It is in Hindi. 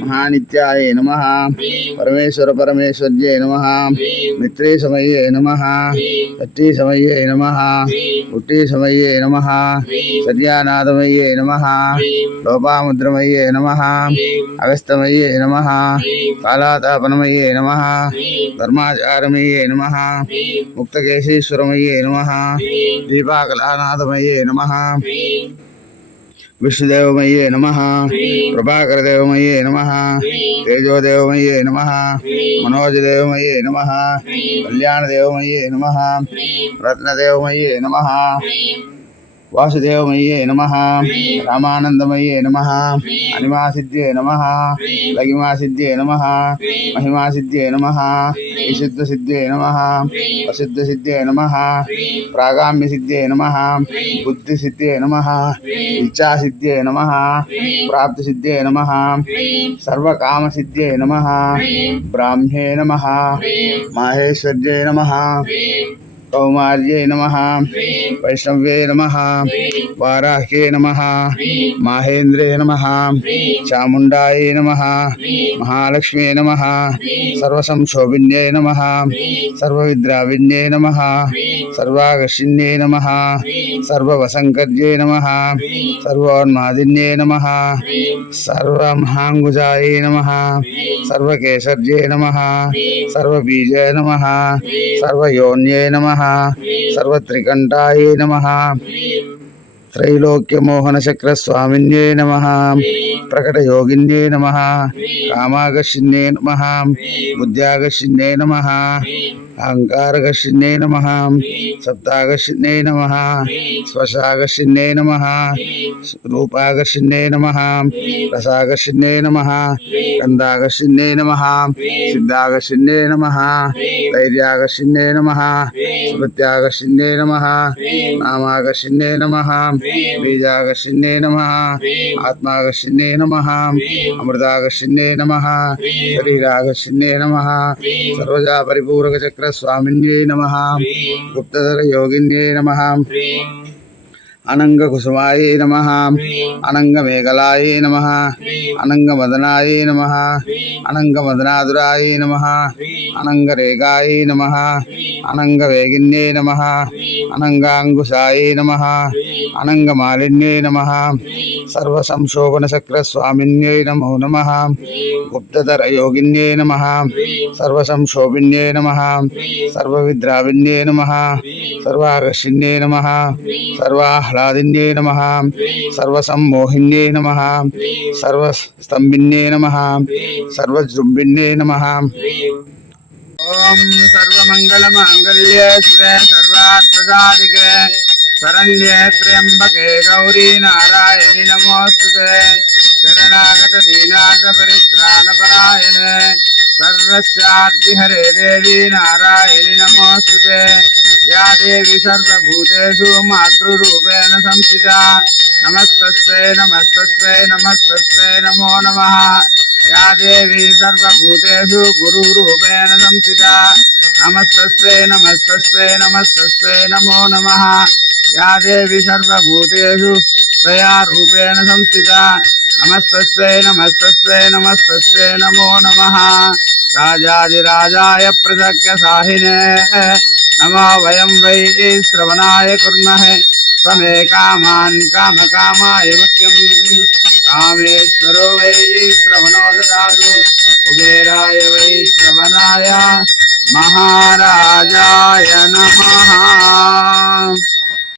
महानित्याय नमः परमेश्वर परमेश्वर्ये नमः मित्रे समये नमः सच्ची समये नमः पुट्टी समये नमः सत्यानादमये नमः लोपामुद्रमये नमः अगस्तमये नमः कालातापनमये नमः धर्माचारमये नमः मुक्तकेशीश्वरमये नमः दीपाकलानादमये नमः विष्णुदेवमये नमः प्रभाकरदेवमये नमः तेजोदेवमये नमः मनोजदेवमये नमः कल्याणदेवमये नमः रत्नदेवमये नमः वासुदेवमये नमः रामानंदमये नमः अनिमासिद्ध्ये नमः लगिमासिद्ध्ये नमः महिमासिद्ध्ये नमः विशुद्धसिद्धे नमः असिद्धसिद्धे नमः प्रागाम्यसिद्धे नमः बुद्धिसिद्धे नमः इच्छासिद्धे नमः प्राप्तिसिद्धे नमः सर्वकामसिद्धे नमः ब्राह्म्ये नमः माहेश्वर्ये नमः कौमार्ये नमः वैष्णव्ये नमः वाराह्ये नमः माहेन्द्रे नमः चामुण्डायै नमः महालक्ष्म्ये नमः सर्वसंशोभिन्ये नमः सर्वविद्राविन्ये नमः सर्वाकर्षिण्ये नमः सर्ववसङ्कर्ये नमः सर्वोन्मादिन्ये नमः सर्वमहाङ्गुजायै नमः सर्वकेसर्ये नमः सर्वबीजे नमः सर्वयोन्ये नमः सर्वत्रिकण्ठाय नमः त्रैलोक्यमोहनचक्रस्वामिन्ये नमः प्रकटयोगिन्ये नमः कामाकर्षिण्ये नमः बुद्ध्याकर्षिण्ये नमः अहंकारकर्षिण्ये नमः सप्ताकर्षिण्ये नमः स्पर्शाकर्षिण्ये नमः रूपाकर्षिण्ये नमः रसाकर्षिण्ये नमः गन्धाकर्षिण्ये नमः सिद्धाकर्षिण्ये नमः धैर्याकर्षिण्ये नमः स्मृत्याकर्षिण्ये नमः नामाकर्षिण्ये नमः बीजाकर्षिण्ये नमः आत्माकर्षिण्ये नमः अमृताकर्षिण्ये नमः शरीराकर्षिण्ये नमः सर्वजा परिपूरकचक्रस्वामिन्ये नमः गुप्तधरयोगिन्ये नमः अनंगकुसुमाय नमः अनंगमेखलाय नमः अनंगमदनाय नमः अनंगमदनादुराय नमः अनंगरेखाय नमः अनंगवेगिन्ये नमः अनंगांकुशाय नमः अनंगमालिन्ये नमः सर्वसंशोभनचक्रस्वामिन्ये नमो नमः गुप्तधरयोगिन्ये नमः सर्वसंशोभिन्ये नमः सर्वविद्राविन्ये नमः सर्वाकर्षिण्ये नमः सर्वाह्लादिन्ये नमः सर्वसम्मोहिन्ये नमः सर्वस्तंभिन्ये नमः सर्वजृम्भिन्ये नमः ओम सर्वमंगलमांगल्ये शिवे सर्वार्थसाधिके शरण्ये त्र्यंबके गौरी नारायणि नमोस्तुते शरणागत दीनाथ परित्राणपरायणे सर्वस्यार्तिहरे देवी नारायणि नमोस्तुते या देवी सर्वभूतेषु मातृरूपेण संस्थिता नमस्तस्यै नमस्तस्यै नमस्तस्यै नमो नमः या देवी सर्वभूतेषु गुरुरूपेण संस्थिता नमस्तस्यै नमस्तस्यै नमस्तस्यै नमो नमः या देवी सर्वभूतेषु दयारूपेण संस्थिता नमस्तस्यै नमस्तस्यै नमस्तस्यै नमो नमः राजाधिराजाय प्रसख्यसाहिने नमो वयं वै श्रवणाय कुर्महे समे कामान् कामकामाय मुख्यं कामेश्वरो वै श्रवणो ददातु कुबेराय वै श्रवणाय महाराजाय नमः।